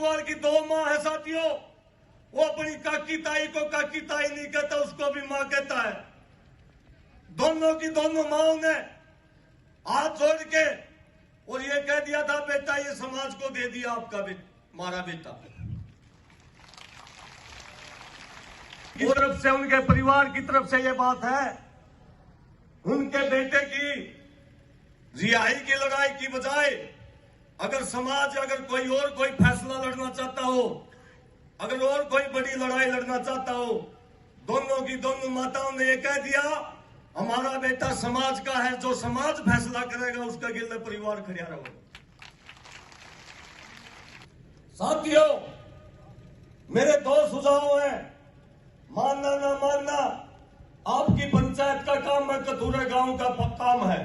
नरवाल की 2 माँ है साथियों। वो अपनी काकी ताई को काकी ताई नहीं कहता, उसको भी मां कहता है। दोनों की दोनों माओं ने हाथ जोड़ के और ये कह दिया था, बेटा ये समाज को दे दिया आपका हमारा बेटा। की तरफ से, उनके परिवार की तरफ से ये बात है, उनके बेटे की रिहाई की लड़ाई की बजाय अगर समाज, अगर कोई फैसला लड़ना चाहता हो, अगर और कोई बड़ी लड़ाई लड़ना चाहता हो, दोनों की दोनों माताओं ने ये कह दिया, हमारा बेटा समाज का है, जो समाज फैसला करेगा उसका गिल्ला परिवार खड़ा रहो। साथियों, मेरे 2 सुझाव हैं, मानना ना मानना आपकी पंचायत का काम है, कथूरा गांव का काम है।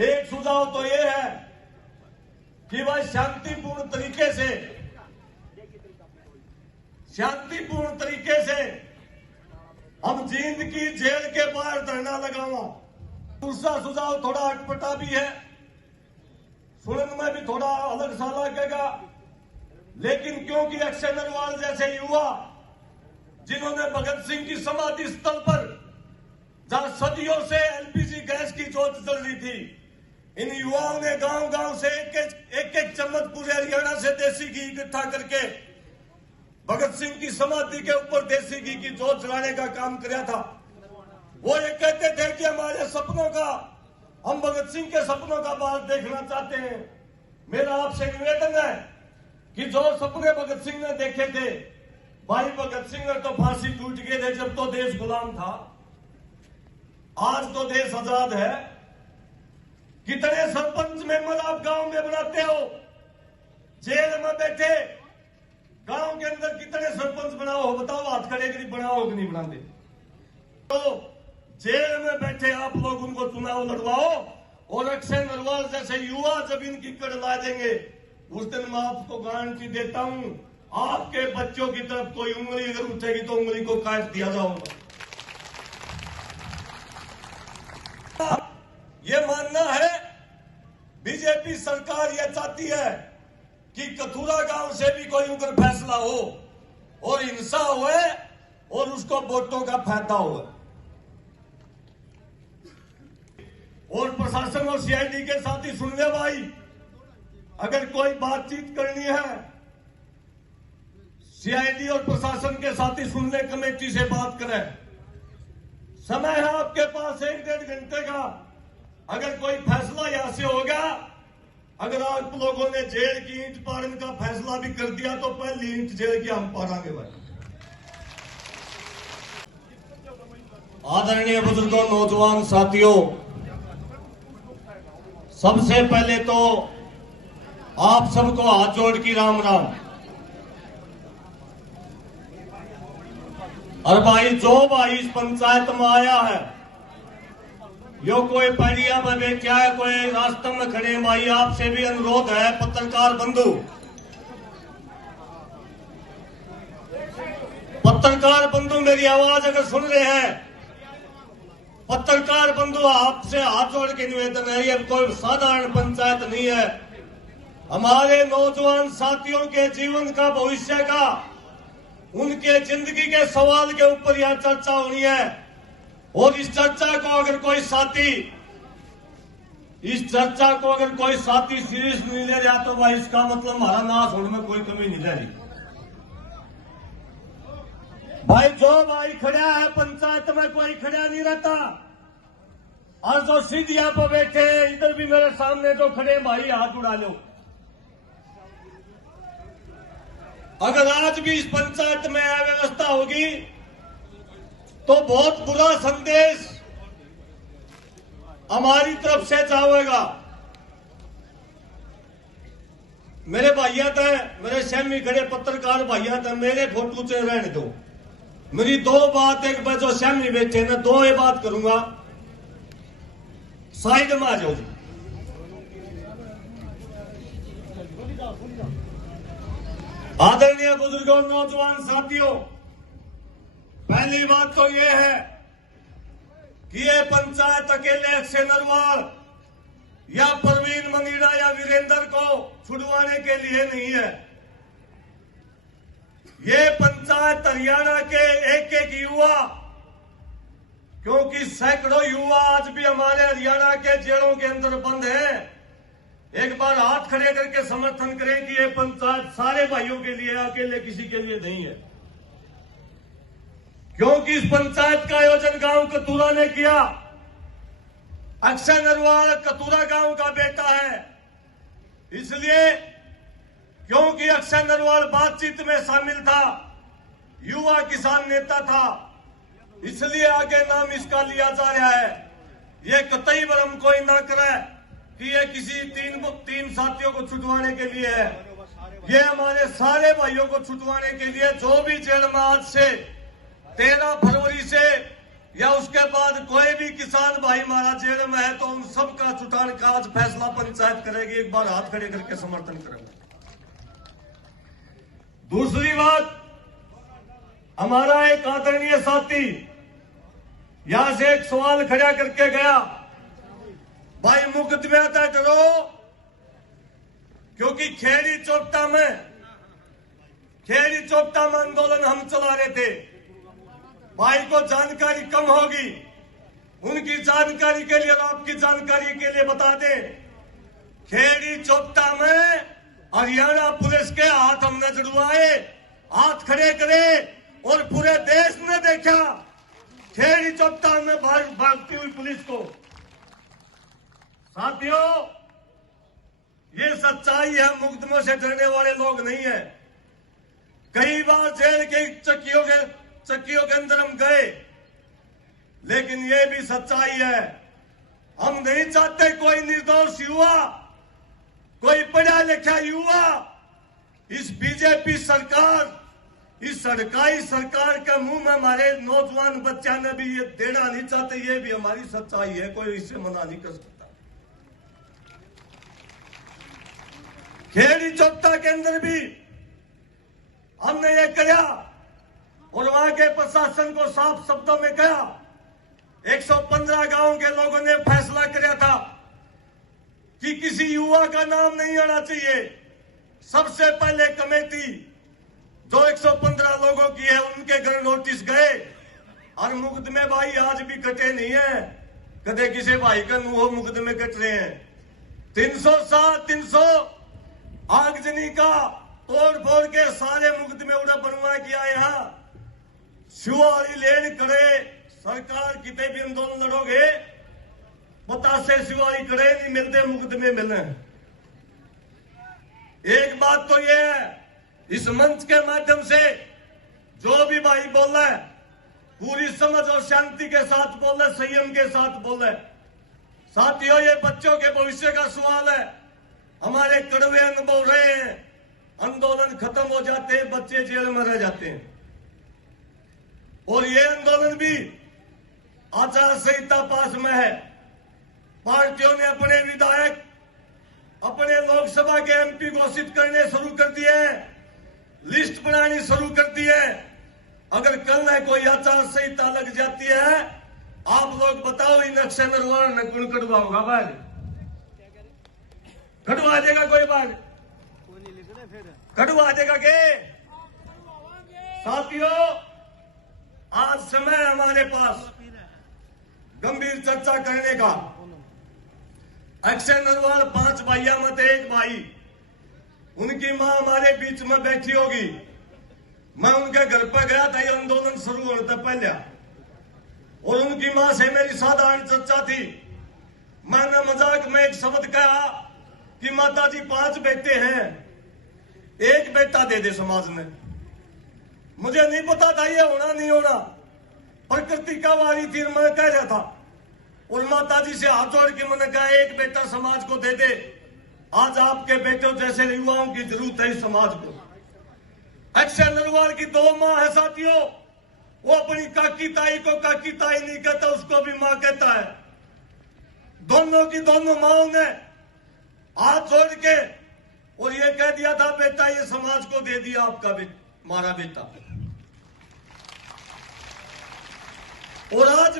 एक सुझाव तो ये है कि वह शांतिपूर्ण तरीके से हम जींद की जेल के बाहर धरना लगावा। दूसरा सुझाव थोड़ा अटपटा भी है, सुनने में भी थोड़ा अलग सा लगेगा, लेकिन क्योंकि अक्षय नरवाल जैसे युवा जिन्होंने भगत सिंह की समाधि स्थल पर, जहां सदियों से एलपीजी गैस की जोत जल रही थी, इन युवाओं ने गांव-गांव से एक चम्मच पूरे हरियाणा से देसी घी इकट्ठा करके भगत सिंह की समाधि के ऊपर देसी घी की जोत जलाने का काम किया था। वो ये कहते थे कि हमारे सपनों का, हम भगत सिंह के सपनों का बात देखना चाहते हैं। मेरा आपसे निवेदन है कि जो सपने भगत सिंह ने देखे थे, भाई भगत सिंह तो फांसी टूट गए थे जब तो देश गुलाम था, आज तो देश आजाद है। कितने सरपंच मेंबर आप गांव में बनाते हो, जेल में बैठे गांव के अंदर कितने सरपंच बनाओ हो, बताओ, हाथ खड़े करी बनाओ कि नहीं बनाते? तो जेल में बैठे आप लोग उनको चुनाव लड़वाओ, और अक्षय नरवाल जैसे युवा जब इनकी कड़ ला देंगे, उस दिन मैं आपको गारंटी देता हूं, आपके बच्चों की तरफ कोई उंगली अगर उठेगी तो उंगली को काट दिया जाएगा। ये मानना है, बीजेपी सरकार ये चाहती है कि कथूरा गांव से भी कोई उनका फैसला हो और हिंसा हुए और उसको वोटों का फायदा हो। और प्रशासन और सीआईडी के साथ ही सुन ले भाई, अगर कोई बातचीत करनी है, सीआईडी और प्रशासन के साथ ही सुन ले, कमेटी से बात करें। समय है आपके पास 1-1.5 घंटे का। अगर कोई फैसला यहां से होगा, अगर आप लोगों ने जेल की ईंट पाड़ने का फैसला भी कर दिया तो पहली ईंट जेल की हम पाड़ांगे भाई। आदरणीय बुजुर्गों, नौजवान साथियों, सबसे पहले तो आप सबको हाथ जोड़ की राम राम। और भाई, जो भाई इस पंचायत में आया है, यो कोई पैड़िया में बैठा है, कोई रास्ते में खड़े, भाई आपसे भी अनुरोध है, पत्रकार बंधु मेरी आवाज अगर सुन रहे हैं, पत्रकार बंधु आपसे हाथ जोड़ के निवेदन है, ये कोई साधारण पंचायत नहीं है। हमारे नौजवान साथियों के जीवन का, भविष्य का, उनके जिंदगी के सवाल के ऊपर यह चर्चा होनी है। और इस चर्चा को अगर कोई साथी सीरियस नहीं ले रहा तो भाई इसका मतलब हमारा नाश होने में कोई कमी नहीं रह रही। भाई जो भाई खड़ा है पंचायत में, कोई खड़ा नहीं रहता। और जो सीढ़ियां पर बैठे, इधर भी मेरे सामने जो खड़े भाई, हाथ उड़ा लो। अगर आज भी इस पंचायत में अव्यवस्था होगी तो बहुत बुरा संदेश हमारी तरफ से जाएगा। मेरे भाइयों थे, मेरे सहमी खड़े पत्रकार भाइयों थे, मेरे फोटो से रहने दो। मेरी 2 बात, एक बार जो सहमी बैठे ना, 2 ये बात करूंगा, साइड में आ जाओ। आदरणीय बुजुर्गों, नौजवान साथियों, पहली बात तो यह है कि ये पंचायत अकेले अक्षय नरवाल या परवीन मंगीड़ा या वीरेंद्र को छुड़वाने के लिए नहीं है। ये पंचायत हरियाणा के एक एक युवा, क्योंकि सैकड़ों युवा आज भी हमारे हरियाणा के जेलों के अंदर बंद हैं, एक बार हाथ खड़े करके समर्थन करें कि ये पंचायत सारे भाइयों के लिए, अकेले किसी के लिए नहीं है। क्योंकि इस पंचायत का आयोजन गांव कतूरा ने किया। अक्षय नरवाल कतूरा गांव का बेटा है, इसलिए क्योंकि अक्षय नरवाल बातचीत में शामिल था, युवा किसान नेता था, इसलिए आगे नाम इसका लिया जा रहा है। ये कतई भ्रम कोई ना करे कि ये किसी तीन साथियों को छुटवाने के लिए है। ये हमारे सारे भाइयों को छुटवाने के लिए, जो भी जेल में आज से 13 फरवरी से या उसके बाद कोई भी किसान भाई हमारा जेल में है, तो उन सबका छुटाने का आज फैसला पंचायत करेगी। एक बार हाथ खड़े करके समर्थन करेंगे। दूसरी बात, हमारा एक आदरणीय साथी यहां से एक सवाल खड़ा करके गया, भाई मुकदमे तय करो, क्योंकि खेड़ी चौपटा में आंदोलन हम चला रहे थे। भाई को जानकारी कम होगी, उनकी जानकारी के लिए और आपकी जानकारी के लिए बता दें, खेड़ी चौपटा में हरियाणा पुलिस के हाथ हमने जुड़वाए, हाथ खड़े करे और पूरे देश ने देखा खेड़ी चौपटा में भागती हुई पुलिस को। साथियों, ये सच्चाई है, मुकदमों से डरने वाले लोग नहीं है। कई बार जेल के चक्कियों के अंदर हम गए, लेकिन ये भी सच्चाई है, हम नहीं चाहते कोई निर्दोष युवा, कोई पढ़ा लिखा युवा इस बीजेपी सरकार, इस सरकारी सरकार के मुंह में हमारे नौजवान बच्चा ने भी ये देना नहीं चाहते। ये भी हमारी सच्चाई है, कोई इससे मना नहीं कर सकता। खेड़ी चौपटा के अंदर भी हमने ये किया और वहां के प्रशासन को साफ शब्दों में कहा। 115 गांव के लोगों ने फैसला किया था कि किसी युवा का नाम नहीं आना चाहिए। सबसे पहले कमेटी जो 115 लोगों की है, उनके घर नोटिस गए और मुकदमे भाई आज भी कटे नहीं है। कदे किसी भाई का मुंह मुकदमे कट रहे हैं। 307, 300 आगजनी का तोड़ फोड़ के सारे मुकदमे उड़ा बनवा किया। यहाँ शिवारी लेन करे सरकार, कितने भी आंदोलन लड़ोगे, बतासे शिवारी करे नहीं मिलते, मुकदमे मिले। एक बात तो यह है, इस मंच के माध्यम से जो भी भाई बोल रहा है, पूरी समझ और शांति के साथ बोल रहे, संयम के साथ बोल रहे। साथियों, ये बच्चों के भविष्य का सवाल है। हमारे कड़वे अनुभव रहे हैं, आंदोलन खत्म हो जाते हैं, बच्चे जेल में रह जाते हैं। और ये आंदोलन भी आचार संहिता पास में है। पार्टियों ने अपने विधायक, अपने लोकसभा के एमपी घोषित करने शुरू कर दिए हैं, लिस्ट बनानी शुरू कर दी है। अगर कल में कोई आचार संहिता लग जाती है, आप लोग बताओ, इन अक्षय नरवाल ने कौन कटवा होगा? भाई कटवा देगा कोई? बात कटवा देगा के? साथियों, आज समय हमारे पास गंभीर चर्चा करने का। अक्षय नरवाल 5 भाइयों में थे, एक भाई, उनकी मां हमारे बीच में बैठी होगी। मैं उनके घर पर गया था, ये आंदोलन शुरू होने से पहले, और उनकी मां से मेरी साधारण चर्चा थी। मैंने मजाक में एक शब्द कहा कि माता जी 5 बेटे हैं, एक बेटा दे दे समाज में। मुझे नहीं पता था ये होना नहीं होना, प्रकृति का वारी थी, मैं कह रहा था। और माता जी से हाथ जोड़ के मैंने कहा, एक बेटा समाज को दे दे। आज आपके बेटों जैसे युवाओं की जरूरत है इस समाज को। अक्षय नरवाल की 2 मां है साथियों, वो अपनी काकी ताई को काकी ताई नहीं कहता, उसको भी मां कहता है। दोनों की दोनों माओं ने हाथ जोड़ के और ये कह दिया था, बेटा ये समाज को दे दिया आपका हमारा बेटा। और आज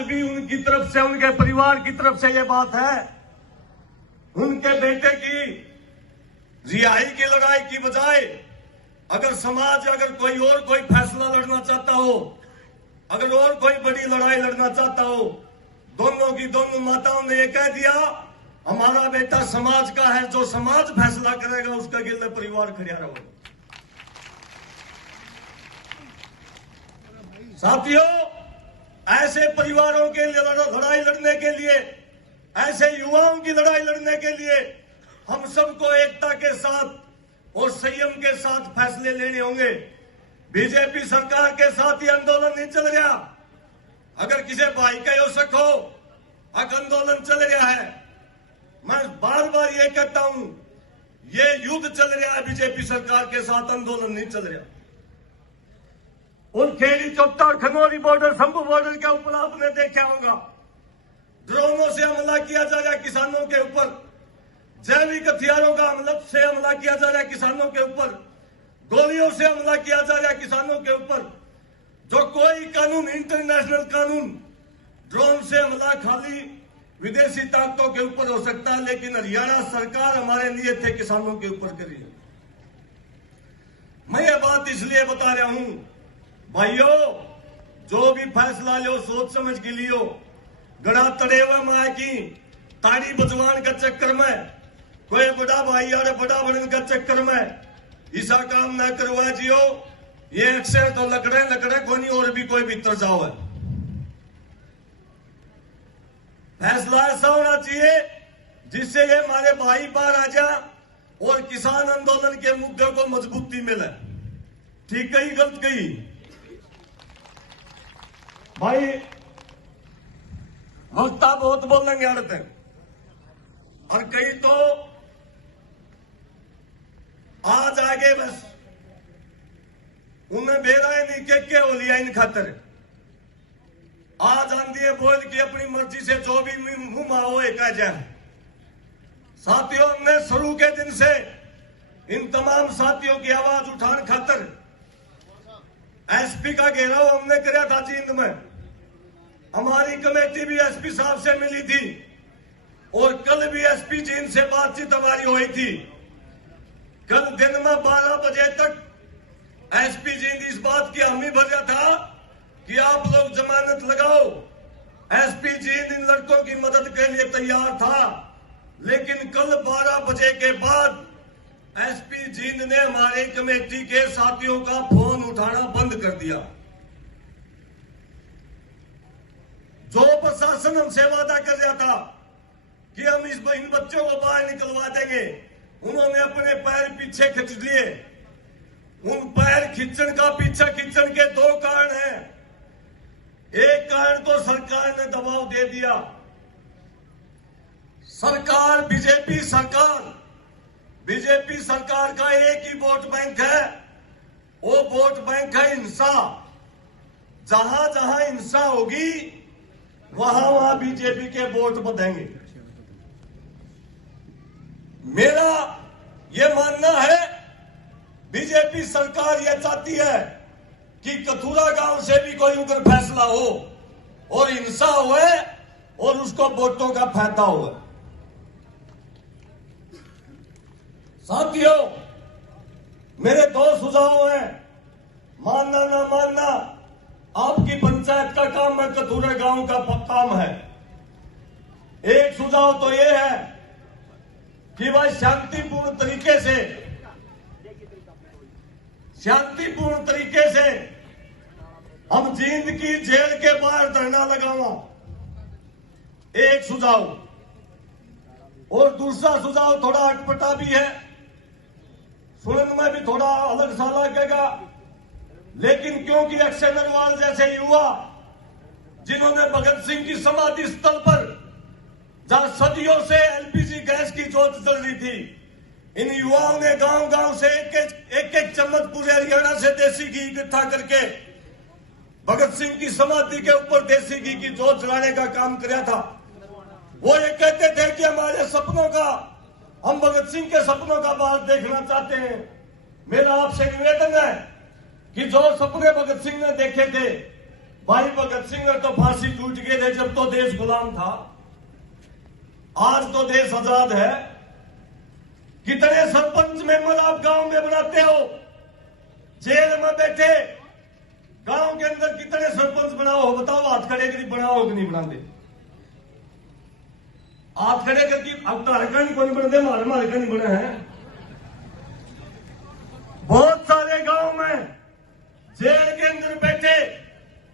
भी उनकी तरफ से, उनके परिवार की तरफ से ये बात है, उनके बेटे की रिहाई की लड़ाई की बजाय अगर समाज अगर कोई फैसला लड़ना चाहता हो, अगर और कोई बड़ी लड़ाई लड़ना चाहता हो, दोनों की दोनों माताओं ने ये कह दिया हमारा बेटा समाज का है, जो समाज फैसला करेगा उसका गिल्ला परिवार खड़ा रहो। साथियों, ऐसे परिवारों के लिए लड़ाई लड़ने के लिए, ऐसे युवाओं की लड़ाई लड़ने के लिए हम सबको एकता के साथ और संयम के साथ फैसले लेने होंगे। बीजेपी सरकार के साथ ये आंदोलन नहीं चल रहा। अगर किसी भाई का हो सको आंदोलन चल रहा है, मैं बार बार ये कहता हूं, ये युद्ध चल रहा है बीजेपी सरकार के साथ, आंदोलन नहीं चल रहा। उन खेड़ी चौथा और खनौरी बॉर्डर, शंभू बॉर्डर के ऊपर आपने देखा होगा ड्रोनों से हमला किया जा रहा है किसानों के ऊपर, जैविक हथियारों का से हमला किया जा रहा है किसानों के ऊपर, गोलियों से हमला किया जा रहा है किसानों के ऊपर। जो कोई कानून, इंटरनेशनल कानून, ड्रोन से हमला खाली विदेशी ताकतों के ऊपर हो सकता है, लेकिन हरियाणा सरकार हमारे लिए थे किसानों के ऊपर करी। मैं ये बात इसलिए बता रहा हूं भाइयों, जो भी फैसला लो सोच समझ के लियो। गड़ा तड़े हुए माँ की ताड़ी बजवान का चक्कर में, कोई बड़ा भाई और बड़ा बड़न का चक्कर में ऐसा काम ना करवा जियो। ये अक्सर तो लकड़े को नहीं, और भी कोई भीतर जाओ है। फैसला ऐसा होना चाहिए जिससे ये हमारे भाई बाहर आ जा और किसान आंदोलन के मुद्दे को मजबूती मिले। ठीक कही गलत कही भाई? वक्ता बहुत बोलेंगे अड़ते हैं, और कई तो आज आगे बस उन्हें बेरा नहीं के हो लिया इन खातर। आज आंधी है बोल के अपनी मर्जी से जो भी मुंह माओ कह जाए। साथियों, हमने शुरू के दिन से इन तमाम साथियों की आवाज उठाने खातर एसपी का घेराव हमने किया था जींद में। हमारी कमेटी भी एसपी साहब से मिली थी और कल भी एसपी जींद से बातचीत हमारी हुई थी। कल दिन में 12 बजे तक एसपी जींद इस बात की हामी भर रहा था कि आप लोग जमानत लगाओ। एसपी जींद इन लड़कों की मदद के लिए तैयार था, लेकिन कल 12 बजे के बाद एसपी जींद ने हमारी कमेटी के साथियों का फोन उठाना बंद कर दिया। जो प्रशासन हमसे वादा कर रहा था कि हम इन बच्चों को बाहर निकलवा देंगे, उन्होंने अपने पैर पीछे खींच लिए। उन पैर खींचने का पीछे खींचने के दो कारण हैं। एक कारण तो सरकार ने दबाव दे दिया। सरकार, बीजेपी सरकार का एक ही वोट बैंक है, वो वोट बैंक है हिंसा। जहां जहां हिंसा होगी वहां बीजेपी के वोट बढ़ेंगे। मेरा ये मानना है बीजेपी सरकार यह चाहती है कि कथुरा गांव से भी कोई उग्र फैसला हो और हिंसा हुए और उसको वोटों का फायदा हुए। साथियों, मेरे दो सुझाव हैं, मानना ना मानना आपकी पंचायत का काम है, कथुरा गांव का काम है। एक सुझाव तो यह है कि भाई शांतिपूर्ण तरीके से हम जींद की जेल के बाहर धरना लगावा, एक सुझाव। और दूसरा सुझाव थोड़ा अटपटा भी है, सुनने में भी थोड़ा अलग सा लगेगा, लेकिन क्योंकि अक्षय नरवाल जैसे युवा जिन्होंने भगत सिंह की समाधि स्थल पर, जहां सदियों से एलपीजी गैस की जोत चल रही थी, इन युवाओं ने गांव गांव से एक चम्मच पूरे हरियाणा से देसी घी इकट्ठा करके भगत सिंह की समाधि के ऊपर देसी घी की जोत जलाने का काम किया था। वो ये कहते थे कि हमारे सपनों का, हम भगत सिंह के सपनों का बात देखना चाहते हैं। मेरा आपसे निवेदन है कि जो सपने भगत सिंह ने देखे थे, भाई भगत सिंह तो फांसी टूट गए थे जब तो देश गुलाम था, आज तो देश आजाद है। कितने सरपंच मेंबर आप गांव में बनाते हो, जेल में बैठे गांव के अंदर कितने सरपंच बनाओ हो बताओ, हाथ खड़े करी बनाओ कि नहीं बनाते? हाथ खड़े करके अब तो हरका नहीं कोई बनते, हमारे का नहीं बने हैं। बहुत सारे गांव में जेल के अंदर बैठे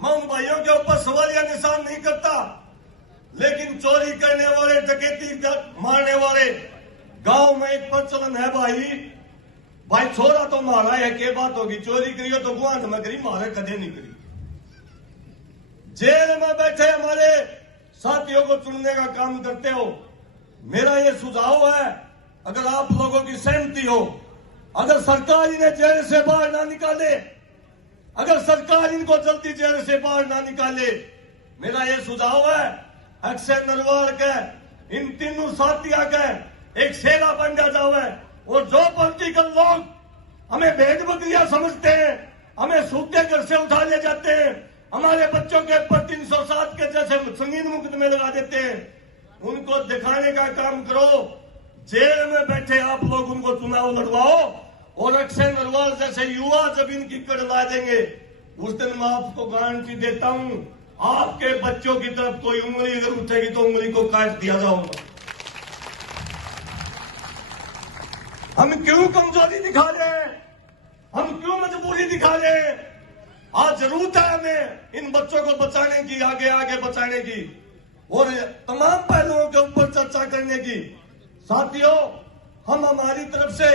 मैं उन भाइयों के ऊपर सवालिया निशान नहीं करता, लेकिन चोरी करने वाले, डकैती मारने वाले गांव में एक प्रचलन है भाई छोरा तो मारा है, क्या बात होगी? चोरी करियो तो गुआंढ में करी, मारे कदे नहीं करी। जेल में बैठे हमारे साथियों को चुनने का काम करते हो। मेरा ये सुझाव है, अगर आप लोगों की सहमति हो, अगर सरकार इन्हें जेल से बाहर ना निकाले, अगर सरकार इनको जल्दी जेल से बाहर ना निकाले, मेरा ये सुझाव है अक्षय नरवाल के इन तीनों साथियों के एक सेना बन जावे। और जो पॉलिटिकल लोग हमें भेड़ बकरियां समझते हैं, हमें सूखे घर से उठा ले जाते हैं, हमारे बच्चों के ऊपर 307 के जैसे संगीन मुकदमे लगा देते हैं, उनको दिखाने का काम करो। जेल में बैठे आप लोग उनको चुनाव लड़वाओ, और अक्षय नरवाल जैसे युवा जब इनकी कड़ ला देंगे, उस दिन मैं आपको गारंटी देता हूं, आपके बच्चों की तरफ कोई उंगली अगर उठेगी तो उंगली को काट दिया जाऊंगा। हम क्यों कमजोरी दिखा रहे हैं, हम क्यों मजबूरी दिखा रहे हैं? आज जरूरत है हमें इन बच्चों को बचाने की, आगे बचाने की, और तमाम पहलुओं के ऊपर चर्चा करने की। साथियों, हम हमारी तरफ से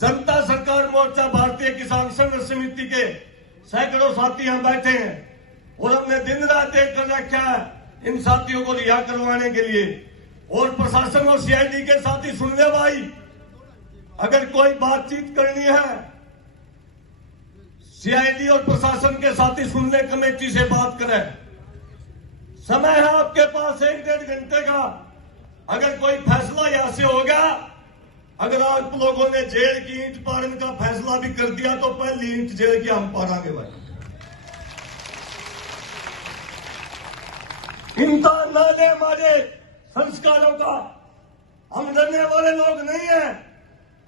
जनता सरकार मोर्चा भारतीय किसान संघर्ष समिति के सैकड़ों साथी यहां बैठे हैं, और हमने दिन रात एक कर रखा है इन साथियों को रिहा करवाने के लिए। और प्रशासन और सीआईडी के साथी सुन ले भाई, अगर कोई बातचीत करनी है, सीआईडी और प्रशासन के साथी सुन ले, कमेटी से बात करें। समय है आपके पास 1-1.5 घंटे का। अगर कोई फैसला यहां से होगा, अगर आप लोगों ने जेल की ईंट पाड़ने का फैसला भी कर दिया, तो पहली ईंट जेल की हम पाड़ांगे भाई। इम्तिहान ना दे हमारे संस्कारों का। हम डरने वाले लोग नहीं हैं,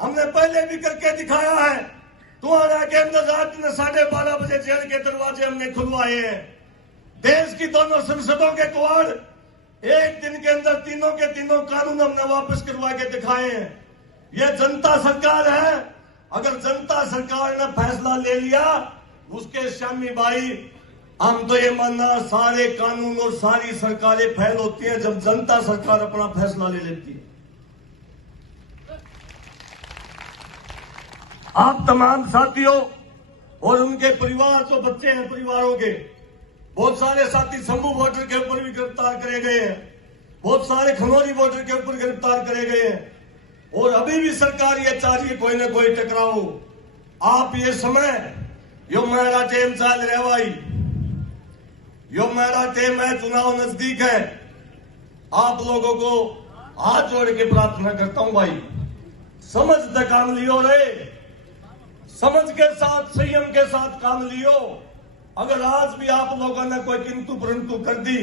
हमने पहले भी करके दिखाया है। तुम्हारा के अंदर रात में 12:30 बजे जेल के दरवाजे हमने खुलवाए हैं। देश की दोनों संसदों के कवाड़ एक दिन के अंदर तीनों के तीनों कानून हमने वापस करवा के दिखाए हैं। यह जनता सरकार है। अगर जनता सरकार ने फैसला ले लिया, उसके शामी भाई हम तो ये मानना, सारे कानून और सारी सरकारें फेल होती हैं जब जनता सरकार अपना फैसला ले लेती है। आप तमाम साथियों और उनके परिवार, जो बच्चे हैं परिवारों के, बहुत सारे साथी शंभू बॉर्डर के ऊपर भी गिरफ्तार करे गए हैं, बहुत सारे खनौरी बॉर्डर के ऊपर गिरफ्तार करे गए हैं, और अभी भी सरकार ये चाह रही है कोई ना कोई टकराव हो। आप ये समय, यो मेरा टेम चाल रहे भाई, यो मेरा टेम है, चुनाव नजदीक है। आप लोगों को हाथ जोड़ के प्रार्थना करता हूं भाई, समझ द काम लियो रे, समझ के साथ, संयम के साथ काम लियो। अगर आज भी आप लोगों ने कोई किंतु परंतु कर दी,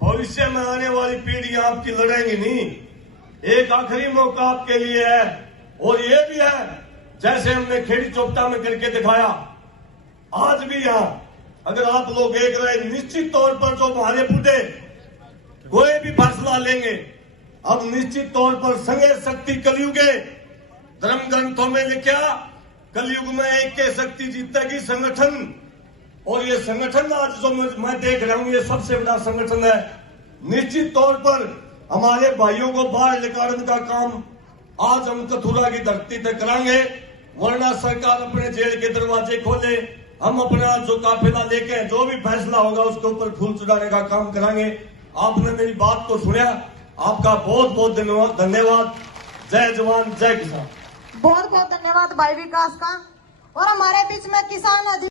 भविष्य में आने वाली पीढ़ी आपकी लड़ेंगी नहीं। एक आखिरी मौका आपके लिए है, और ये भी है जैसे हमने खेड़ी चौपटा में करके दिखाया, आज भी यहां अगर आप लोग एक रहे, निश्चित तौर पर जो हमारे बूढ़े कोई भी फैसला लेंगे, अब निश्चित तौर पर संघे शक्ति कलयुगे। धर्म ग्रंथों में लिखा, कलयुग में एक के शक्ति जीतेगी संगठन, और ये संगठन आज जो मैं देख रहा हूं, ये सबसे बड़ा संगठन है। निश्चित तौर पर हमारे भाइयों को बाहर निकालने का काम आज हम कथुरा की धरती पे करांगे, वरना सरकार अपने जेल के दरवाजे खोले, हम अपना जो काफिला लेके जो भी फैसला होगा उसके ऊपर फूल चढ़ाने का काम करांगे। आपने मेरी बात को सुना, आपका बहुत बहुत धन्यवाद। जय जवान जय किसान। बहुत बहुत धन्यवाद भाई विकास का। और हमारे बीच में किसान